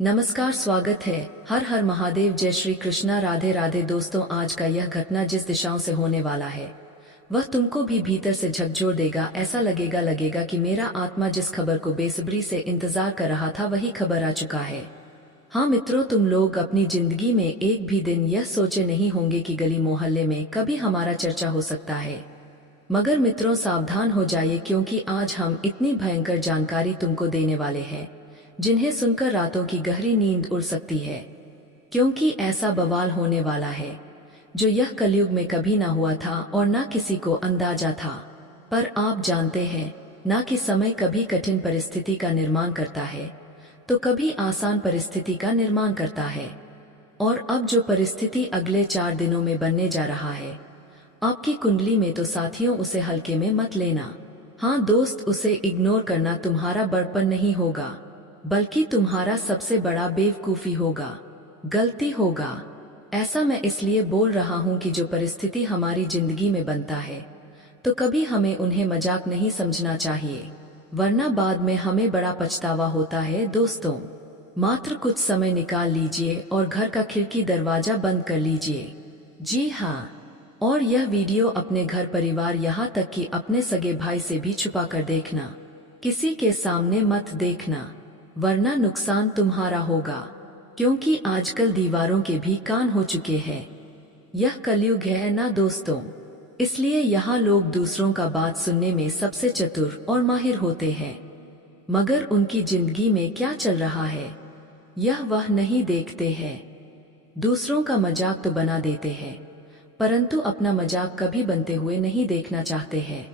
नमस्कार, स्वागत है। हर हर महादेव, जय श्री कृष्णा, राधे राधे। दोस्तों, आज का यह घटना जिस दिशाओं से होने वाला है वह तुमको भी भीतर से झकझोर देगा। ऐसा लगेगा कि मेरा आत्मा जिस खबर को बेसब्री से इंतजार कर रहा था वही खबर आ चुका है। हाँ मित्रों, तुम लोग अपनी जिंदगी में एक भी दिन यह सोचे नहीं होंगे कि गली मोहल्ले में कभी हमारा चर्चा हो सकता है। मगर मित्रों, सावधान हो जाइए, क्योंकि आज हम इतनी भयंकर जानकारी तुमको देने वाले हैं जिन्हें सुनकर रातों की गहरी नींद उड़ सकती है। क्योंकि ऐसा बवाल होने वाला है जो यह कलयुग में कभी ना हुआ था और ना किसी को अंदाजा था। पर आप जानते हैं ना कि समय कभी कठिन परिस्थिति का निर्माण करता है तो कभी आसान परिस्थिति का निर्माण करता है। और अब जो परिस्थिति अगले 4 दिनों में बनने जा रहा है आपकी कुंडली में, तो साथियों उसे हल्के में मत लेना। हाँ दोस्त, उसे इग्नोर करना तुम्हारा बड़पन नहीं होगा बल्कि तुम्हारा सबसे बड़ा बेवकूफी होगा, गलती होगा। ऐसा मैं इसलिए बोल रहा हूँ कि जो परिस्थिति हमारी जिंदगी में बनता है तो कभी हमें उन्हें मजाक नहीं समझना चाहिए, वरना बाद में हमें बड़ा पछतावा होता है। दोस्तों, मात्र कुछ समय निकाल लीजिए और घर का खिड़की दरवाजा बंद कर लीजिए। जी हाँ, और यह वीडियो अपने घर परिवार, यहाँ तक कि अपने सगे भाई से भी छुपा कर देखना, किसी के सामने मत देखना, वरना नुकसान तुम्हारा होगा। क्योंकि आजकल दीवारों के भी कान हो चुके हैं। यह कलयुग है ना दोस्तों, इसलिए यहाँ लोग दूसरों का बात सुनने में सबसे चतुर और माहिर होते हैं, मगर उनकी जिंदगी में क्या चल रहा है यह वह नहीं देखते हैं। दूसरों का मजाक तो बना देते हैं, परंतु अपना मजाक कभी बनते हुए नहीं देखना चाहते हैं।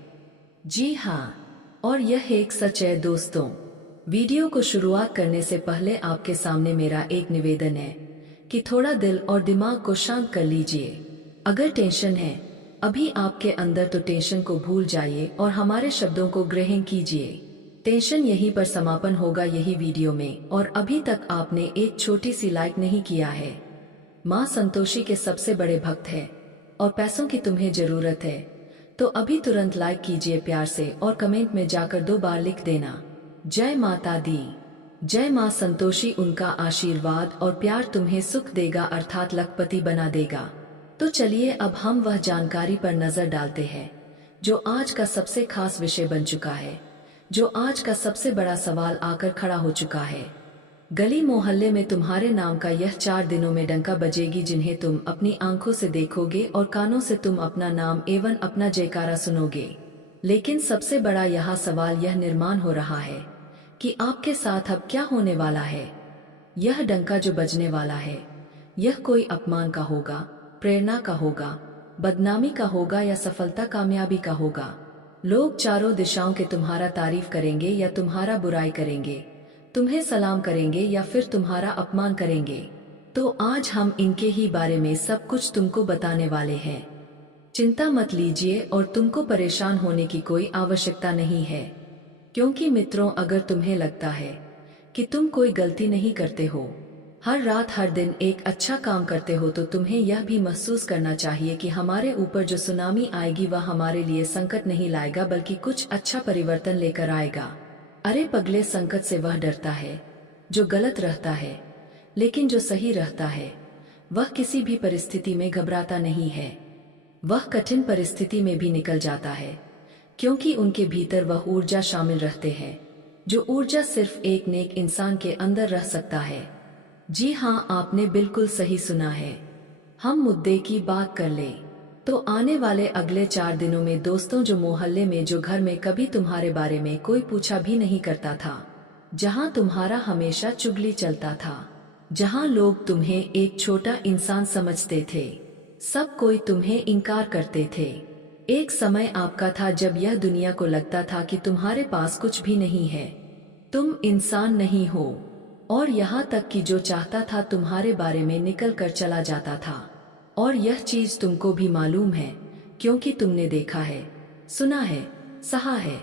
जी हाँ, और यह एक सच है। दोस्तों, वीडियो को शुरुआत करने से पहले आपके सामने मेरा एक निवेदन है कि थोड़ा दिल और दिमाग को शांत कर लीजिए। अगर टेंशन है अभी आपके अंदर तो टेंशन को भूल जाइए और हमारे शब्दों को ग्रहण कीजिए। टेंशन यहीं पर समापन होगा, यही वीडियो में। और अभी तक आपने एक छोटी सी लाइक नहीं किया है। माँ संतोषी के सबसे बड़े भक्त है और पैसों की तुम्हें जरूरत है तो अभी तुरंत लाइक कीजिए प्यार से, और कमेंट में जाकर 2 बार लिख देना, जय माता दी। जय माँ संतोषी, उनका आशीर्वाद और प्यार तुम्हें सुख देगा, अर्थात लखपति बना देगा। तो चलिए अब हम वह जानकारी पर नजर डालते हैं जो आज का सबसे खास विषय बन चुका है, जो आज का सबसे बड़ा सवाल आकर खड़ा हो चुका है। गली मोहल्ले में तुम्हारे नाम का यह 4 दिनों में डंका बजेगी, जिन्हें तुम अपनी आंखों से देखोगे और कानों से तुम अपना नाम एवं अपना जयकारा सुनोगे। लेकिन सबसे बड़ा यहाँ सवाल यह निर्माण हो रहा है कि आपके साथ अब क्या होने वाला है। यह डंका जो बजने वाला है यह कोई अपमान का होगा, प्रेरणा का होगा, बदनामी का होगा या सफलता कामयाबी का होगा। लोग चारों दिशाओं के तुम्हारा तारीफ करेंगे या तुम्हारा बुराई करेंगे, तुम्हें सलाम करेंगे या फिर तुम्हारा अपमान करेंगे। तो आज हम इनके ही बारे में सब कुछ तुमको बताने वाले हैं। चिंता मत लीजिए और तुमको परेशान होने की कोई आवश्यकता नहीं है। क्योंकि मित्रों, अगर तुम्हें लगता है कि तुम कोई गलती नहीं करते हो, हर रात हर दिन एक अच्छा काम करते हो, तो तुम्हें यह भी महसूस करना चाहिए कि हमारे ऊपर जो सुनामी आएगी वह हमारे लिए संकट नहीं लाएगा बल्कि कुछ अच्छा परिवर्तन लेकर आएगा। अरे पगले, संकट से वह डरता है जो गलत रहता है, लेकिन जो सही रहता है वह किसी भी परिस्थिति में घबराता नहीं है। वह कठिन परिस्थिति में भी निकल जाता है, क्योंकि उनके भीतर वह ऊर्जा शामिल रहते हैं जो ऊर्जा सिर्फ एक नेक इंसान के अंदर रह सकता है। जी हाँ, आपने बिल्कुल सही सुना है। हम मुद्दे की बात कर ले तो आने वाले अगले 4 दिनों में दोस्तों, जो मोहल्ले में, जो घर में कभी तुम्हारे बारे में कोई पूछा भी नहीं करता था, जहां तुम्हारा हमेशा चुगली चलता था, जहां लोग तुम्हें एक छोटा इंसान समझते थे, सब कोई तुम्हें इनकार करते थे। एक समय आपका था जब यह दुनिया को लगता था कि तुम्हारे पास कुछ भी नहीं है, तुम इंसान नहीं हो, और यहाँ तक कि जो चाहता था तुम्हारे बारे में निकल कर चला जाता था। और यह चीज तुमको भी मालूम है, क्योंकि तुमने देखा है, सुना है, सहा है,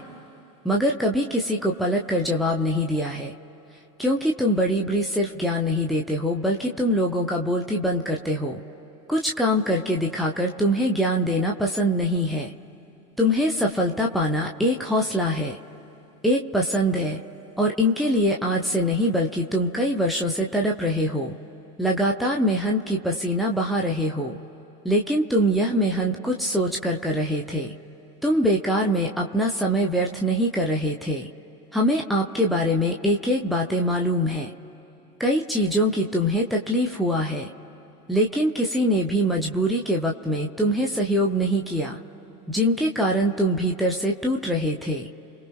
मगर कभी किसी को पलट कर जवाब नहीं दिया है। क्योंकि तुम बड़ी बड़ी सिर्फ ज्ञान नहीं देते हो बल्कि तुम लोगों का बोलती बंद करते हो। कुछ काम करके दिखाकर तुम्हें ज्ञान देना पसंद नहीं है। तुम्हें सफलता पाना एक हौसला है, एक पसंद है, और इनके लिए आज से नहीं बल्कि तुम कई वर्षों से तड़प रहे हो, लगातार मेहनत की पसीना बहा रहे हो, लेकिन तुम यह मेहनत कुछ सोच कर रहे थे। तुम बेकार में अपना समय व्यर्थ नहीं कर रहे थे। हमें आपके बारे में एक एक बातें मालूम है। कई चीजों की तुम्हें तकलीफ हुआ है, लेकिन किसी ने भी मजबूरी के वक्त में तुम्हें सहयोग नहीं किया, जिनके कारण तुम भीतर से टूट रहे थे।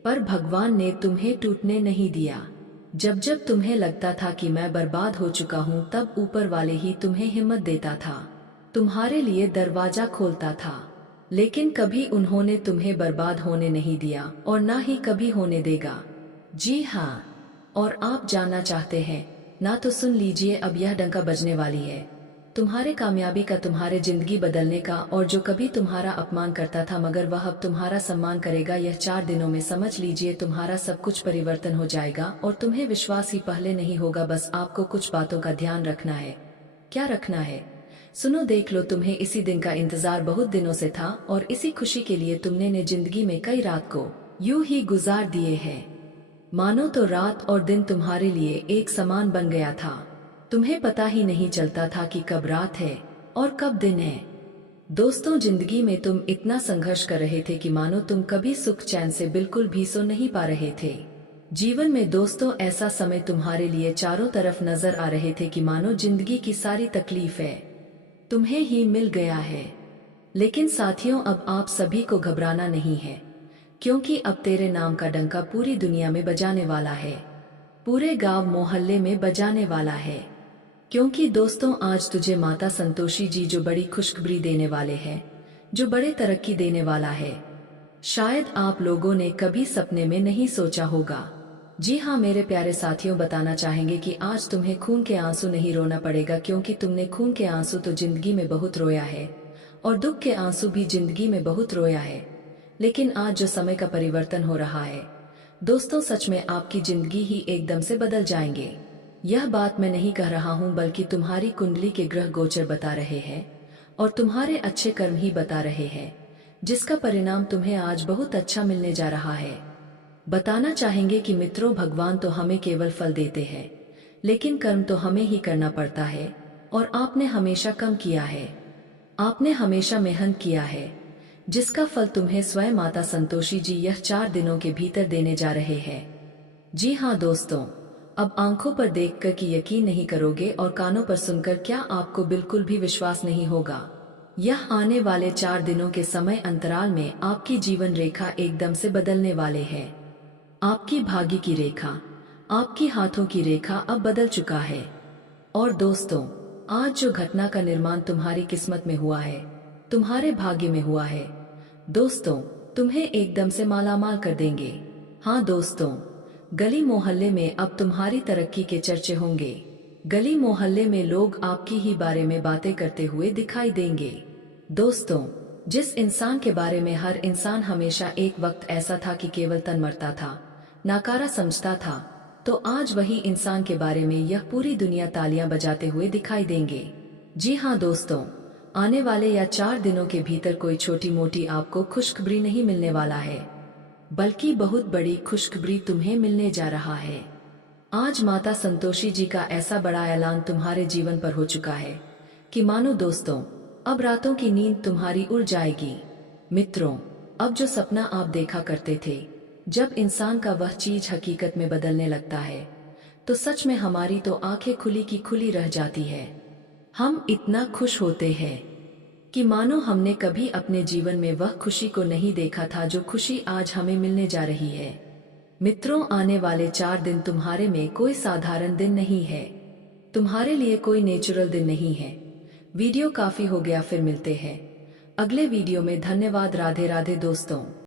पर भगवान ने तुम्हें टूटने नहीं दिया। जब जब तुम्हें लगता था कि मैं बर्बाद हो चुका हूँ, तब ऊपर वाले ही तुम्हें हिम्मत देता था, तुम्हारे लिए दरवाजा खोलता था। लेकिन कभी उन्होंने तुम्हें बर्बाद होने नहीं दिया और ना ही कभी होने देगा। जी हाँ, और आप जानना चाहते हैं ना, तो सुन लीजिए, अब यह डंका बजने वाली है तुम्हारे कामयाबी का, तुम्हारे जिंदगी बदलने का। और जो कभी तुम्हारा अपमान करता था, मगर वह अब तुम्हारा सम्मान करेगा। यह 4 दिनों में समझ लीजिए तुम्हारा सब कुछ परिवर्तन हो जाएगा और तुम्हें विश्वास ही पहले नहीं होगा। बस आपको कुछ बातों का ध्यान रखना है। क्या रखना है? सुनो, देख लो, तुम्हें इसी दिन का इंतजार बहुत दिनों से था और इसी खुशी के लिए तुमने ने जिंदगी में कई रात को यूं ही गुजार दिए हैं। मानो तो रात और दिन तुम्हारे लिए एक समान बन गया था। तुम्हें पता ही नहीं चलता था कि कब रात है और कब दिन है। दोस्तों, जिंदगी में तुम इतना संघर्ष कर रहे थे कि मानो तुम कभी सुख चैन से बिल्कुल भी सो नहीं पा रहे थे। जीवन में दोस्तों ऐसा समय तुम्हारे लिए चारों तरफ नजर आ रहे थे कि मानो जिंदगी की सारी तकलीफ है तुम्हें ही मिल गया है। लेकिन साथियों, अब आप सभी को घबराना नहीं है, क्योंकि अब तेरे नाम का डंका पूरी दुनिया में बजाने वाला है, पूरे गांव मोहल्ले में बजाने वाला है। क्योंकि दोस्तों, आज तुझे माता संतोषी जी जो बड़ी खुशखबरी देने वाले हैं, जो बड़े तरक्की देने वाला है, शायद आप लोगों ने कभी सपने में नहीं सोचा होगा। जी हाँ मेरे प्यारे साथियों, बताना चाहेंगे कि आज तुम्हें खून के आंसू नहीं रोना पड़ेगा, क्योंकि तुमने खून के आंसू तो जिंदगी में बहुत रोया है और दुख के आंसू भी जिंदगी में बहुत रोया है। लेकिन आज जो समय का परिवर्तन हो रहा है दोस्तों, सच में आपकी जिंदगी ही एकदम से बदल जाएंगे। यह बात मैं नहीं कह रहा हूँ, बल्कि तुम्हारी कुंडली के ग्रह गोचर बता रहे हैं और तुम्हारे अच्छे कर्म ही बता रहे हैं, जिसका परिणाम तुम्हें आज बहुत अच्छा मिलने जा रहा है। बताना चाहेंगे कि मित्रों, भगवान तो हमें केवल फल देते हैं, लेकिन कर्म तो हमें ही करना पड़ता है। और आपने हमेशा कम किया है, आपने हमेशा मेहनत किया है, जिसका फल तुम्हें स्वयं माता संतोषी जी यह 4 दिनों के भीतर देने जा रहे हैं। जी हाँ दोस्तों, अब आंखों पर देखकर कि यकीन नहीं करोगे और कानों पर सुनकर क्या आपको बिल्कुल भी विश्वास नहीं होगा। यह आने वाले 4 दिनों के समय अंतराल में आपकी जीवन रेखा एकदम से बदलने वाले हैं। आपकी भाग्य की रेखा, आपकी हाथों की रेखा अब बदल चुका है। और दोस्तों, आज जो घटना का निर्माण तुम्हारी किस्मत में हुआ है, तुम्हारे भाग्य में हुआ है, दोस्तों तुम्हें एकदम से मालामाल कर देंगे। हाँ दोस्तों, गली मोहल्ले में अब तुम्हारी तरक्की के चर्चे होंगे। गली मोहल्ले में लोग आपकी ही बारे में बातें करते हुए दिखाई देंगे। दोस्तों, जिस इंसान के बारे में हर इंसान हमेशा एक वक्त ऐसा था कि केवल तन मरता था, नाकारा समझता था, तो आज वही इंसान के बारे में यह पूरी दुनिया तालियां बजाते हुए दिखाई देंगे। जी हाँ दोस्तों, आने वाले या 4 दिनों के भीतर कोई छोटी मोटी आपको खुशखबरी नहीं मिलने वाला है, बल्कि बहुत बड़ी खुशखबरी तुम्हें मिलने जा रहा है। आज माता संतोषी जी का ऐसा बड़ा ऐलान तुम्हारे जीवन पर हो चुका है कि मानो दोस्तों, अब रातों की नींद तुम्हारी उड़ जाएगी। मित्रों, अब जो सपना आप देखा करते थे, जब इंसान का वह चीज हकीकत में बदलने लगता है, तो सच में हमारी तो आंखें खुली की खुली रह जाती है। हम इतना खुश होते हैं कि मानो हमने कभी अपने जीवन में वह खुशी को नहीं देखा था जो खुशी आज हमें मिलने जा रही है। मित्रों, आने वाले 4 दिन तुम्हारे में कोई साधारण दिन नहीं है, तुम्हारे लिए कोई नेचुरल दिन नहीं है। वीडियो काफी हो गया, फिर मिलते हैं अगले वीडियो में। धन्यवाद। राधे राधे दोस्तों।